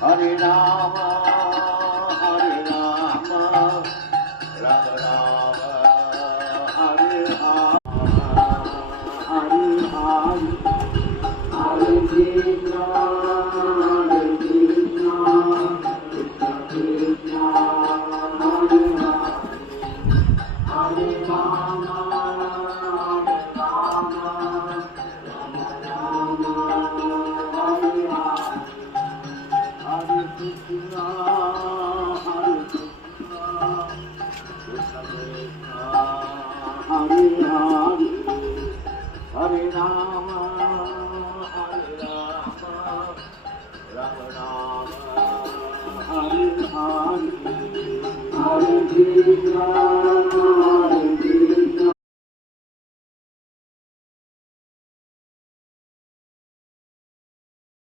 Hare Rama, Hare Rama, Rama Rama, Hare Hare, Hare Hare, Hare Krishna, Hare Krishna, Krishna Krishna, Hare Hare, Hare Rama, Hare Rama, Rama Rama, Hare Hare. Hare Krishna, Hare Krishna, Krishna Krishna, Hare Hare, Hare Rama, Hare Rama, Rama Rama, Hare Hare, Hare Krishna.